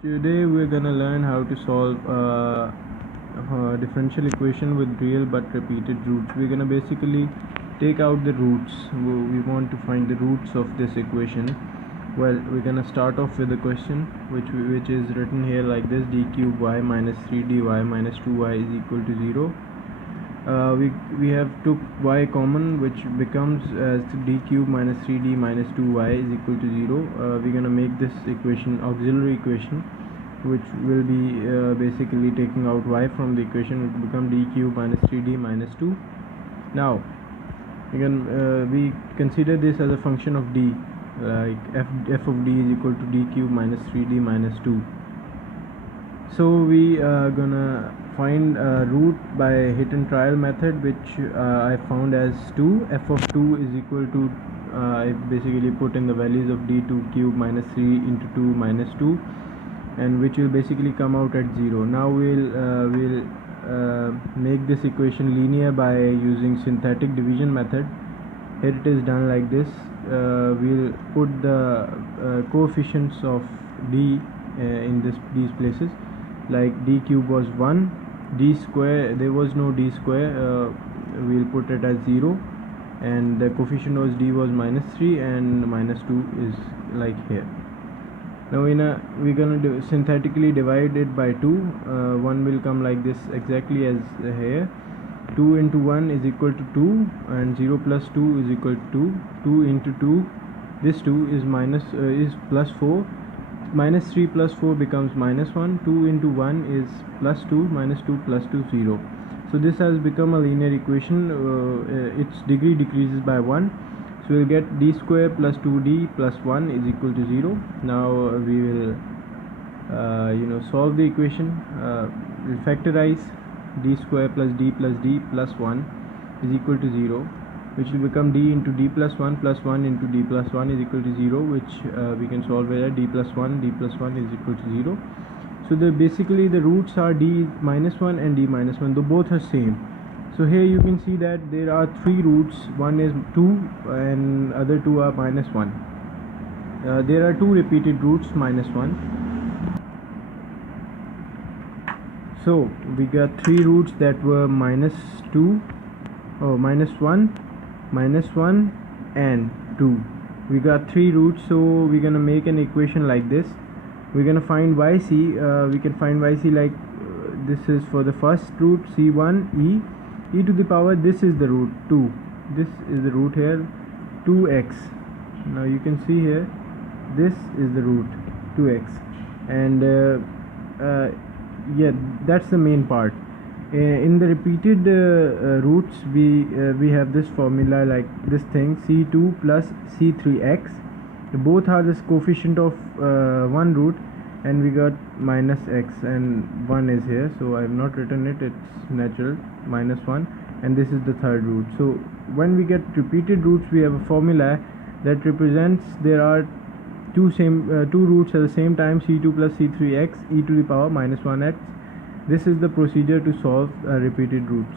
Today we're gonna learn how to solve a differential equation with real but repeated roots. We're gonna basically take out the roots. We want to find the roots of this equation. Well, we're gonna start off with the question which is written here like this: d cube y minus 3dy minus 2y is equal to 0. We have took y common, which becomes as d cube minus 3d minus 2y is equal to 0. We're gonna make this equation auxiliary equation, which will be basically taking out y from the equation. It will become d cube minus 3d minus 2. Now we consider this as a function of d, like f of d is equal to d cube minus 3d minus 2. So we are gonna find a root by hit and trial method, which I found as 2. F of 2 is equal to I basically put in the values of d2 cube minus 3 into 2 minus 2, and which will basically come out at 0. Now we'll make this equation linear by using synthetic division method. Here it is done like this. We'll put the coefficients of d in these places. Like d cube was 1, d square, there was no d square, we'll put it as 0, and the coefficient was d was minus 3, and minus 2 is like here. Now we're gonna synthetically divide it by 2. 1 will come like this exactly as here. 2 into 1 is equal to 2, and 0 plus 2 is equal to 2. 2 into 2, this 2 is plus 4. Minus 3 plus 4 becomes minus 1. 2 into 1 is plus 2, minus 2 plus 2, 0. So this has become a linear equation. Its degree decreases by 1. So we'll get d square plus 2d plus 1 is equal to 0. Now we will solve the equation. We'll factorize d square plus d plus 1 is equal to 0, which will become d into d plus 1 into d plus 1 is equal to 0, which we can solve where d plus 1 is equal to 0. So basically the roots are d minus 1 and d minus 1, though both are same. So here you can see that there are 3 roots. One is 2 and other 2 are minus 1. There are 2 repeated roots, minus 1. So we got 3 roots that were minus 2, minus 1, minus 1 and 2. We got 3 roots, so we're gonna make an equation like this. We're gonna find yc. We can find yc like this is for the first root, c1 e to the power, this is the root 2, this is the root here, 2x. Now you can see here, this is the root 2x, and yeah, that's the main part. In the repeated roots, we have this formula like this thing, c2 plus c3x. Both are this coefficient of one root, and we got minus x, and 1 is here, so I have not written it, it's natural, minus 1, and this is the third root. So when we get repeated roots, we have a formula that represents there are two roots at the same time, c2 plus c3x e to the power minus 1x. This is the procedure to solve repeated roots.